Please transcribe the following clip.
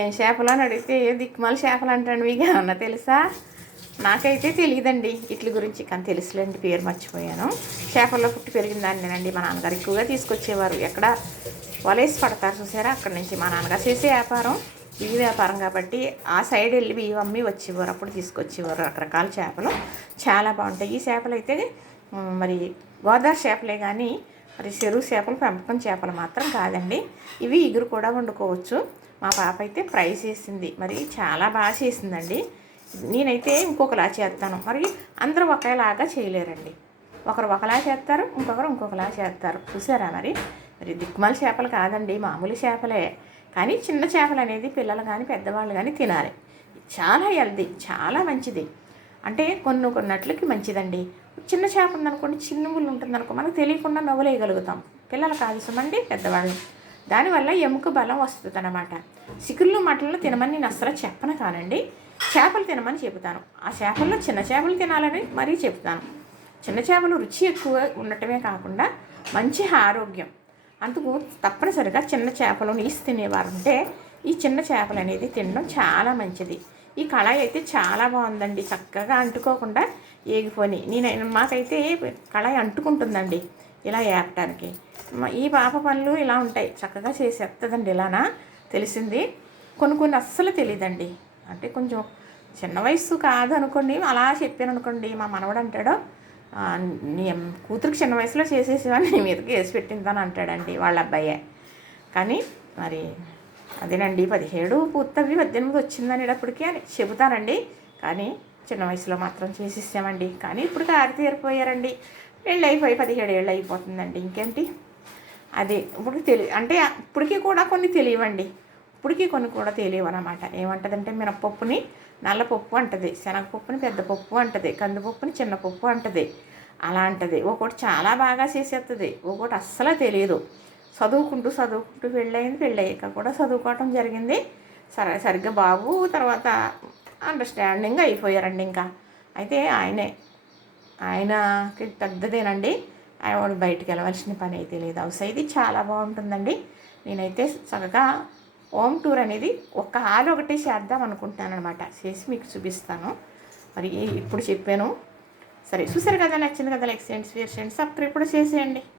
నేను చేపలు అని అడిగితే ఏ దిక్కుమాల చేపలు అంటాను మీకు ఏమన్నా తెలుసా? నాకైతే తెలియదండి ఇట్ల గురించి కానీ తెలుసులేండి పేరు మర్చిపోయాను. చేపల్లో పుట్టి పెరిగిన దాన్నేనండి మా నాన్నగారు ఎక్కువగా తీసుకొచ్చేవారు. ఎక్కడ వలేసి పడతారు చూసారా? అక్కడి నుంచి మా నాన్నగారు చేసే వ్యాపారం బియ్య వ్యాపారం కాబట్టి ఆ సైడ్ వెళ్ళి బియ్యం అమ్మి వచ్చేవారు. అప్పుడు తీసుకొచ్చేవారు రకరకాల చేపలు. చాలా బాగుంటాయి. ఈ చేపలు అయితే మరి గోదావరి చేపలే కానీ మరి చెరువు చేపలు పెంపకం చేపలు మాత్రం కాదండి. ఇవి ఇగురు కూడా వండుకోవచ్చు. మా పాప అయితే ఫ్రై చేసింది. మరి చాలా బాగా చేసిందండి. నేనైతే ఇంకొకలా చేస్తాను. మరి అందరూ ఒకేలాగా చేయలేరండి. ఒకరు ఒకలా చేస్తారు ఇంకొకరు ఇంకొకలా చేస్తారు. చూసారా మరి? మరి దిక్కుమాల చేపలు కాదండి మామూలు చేపలే. కానీ చిన్న చేపలు అనేది పిల్లలు కానీ పెద్దవాళ్ళు కానీ తినాలి. చాలా హెల్దీ చాలా మంచిది. అంటే కొన్ని కొన్నట్లకి మంచిదండి. చిన్న చేప ఉందనుకోండి చిన్న ముళ్ళు ఉంటుందనుకో మనకు తెలియకుండా నవ్వులేయగలుగుతాం. పిల్లలు కాదు సుమండి పెద్దవాళ్ళు. దానివల్ల ఎముక బలం వస్తుంది అనమాట సిక్కుళ్ళు మటన్లు తినమని నేను అసలు చెప్పను కానండి. చేపలు తినమని చెబుతాను. ఆ చేపల్లో చిన్న చేపలు తినాలని మరీ చెప్తాను చిన్న చేపలు రుచి ఎక్కువ ఉండటమే కాకుండా మంచి ఆరోగ్యం. అందుకు తప్పనిసరిగా చిన్న చేపలు నీసి తినేవారు ఉంటే ఈ చిన్న చేపలు అనేది తినడం చాలా మంచిది. ఈ కళాయి అయితే చాలా బాగుందండి. చక్కగా అంటుకోకుండా ఏగిపోని. నేను మాకైతే కళాయి అంటుకుంటుందండి. ఇలా ఏపటానికి. ఈ పాప పనులు ఇలా ఉంటాయి. చక్కగా చేసేస్తుందండి ఇలానా? తెలిసింది. కొన్ని కొన్ని అస్సలు తెలియదండి అంటే కొంచెం చిన్న వయసు కాదు అనుకోండి అలా చెప్పాను అనుకోండి మా మనవడు అంటాడు నీ కూతురికి చిన్న వయసులో చేసేసేవని నీ మీదకి వేసి పెట్టిందని అంటాడండి వాళ్ళ అబ్బాయే. కానీ మరి అదేనండి పదిహేడు పూర్తవి పద్దెనిమిది వచ్చిందనేటప్పటికీ అని చెబుతానండి కానీ చిన్న వయసులో మాత్రం చేసేసామండి. కానీ ఇప్పుడు ఆరి తీరిపోయారండి. పెళ్ళి అయిపోయి పదిహేడు ఏళ్ళు అయిపోతుందండి. ఇంకేంటి? అది ఇప్పుడు తెలి అంటే ఇప్పటికీ కూడా కొన్ని తెలియవండి. ఇప్పటికీ కొన్ని కూడా తెలియవు అనమాట ఏమంటదంటే మినపప్పుని నల్లపప్పు అంటది శనగపప్పుని పెద్ద పప్పు అంటది కందిపప్పుని చిన్న పప్పు అంటది అలా అంటది. ఒకటి చాలా బాగా చేసేస్తుంది ఒకటి అస్సలు తెలియదు చదువుకుంటూ చదువుకుంటూ పెళ్ళయింది పెళ్ళయ్యాక కూడా చదువుకోవటం జరిగింది. సరే సరిగ్గా బాబు తర్వాత అండర్స్టాండింగ్ అయిపోయారండి ఇంకా. అయితే ఆయనే ఆయనకి పెద్దదేనండి. వాడు బయటికి వెళ్ళవలసిన పని అయితే లేదు. హౌస్ అయితే చాలా బాగుంటుందండి. నేనైతే చక్కగా హోమ్ టూర్ అనేది ఒక హాల్ ఒకటే చేద్దాం అనుకుంటాను అనమాట చేసి మీకు చూపిస్తాను. మరి ఇప్పుడు చెప్పాను. సరే చూసారు కదా నచ్చింది కదా లైక్ చేయండి షేర్ చేయండి సబ్స్క్రైబ్ కూడా చేసేయండి.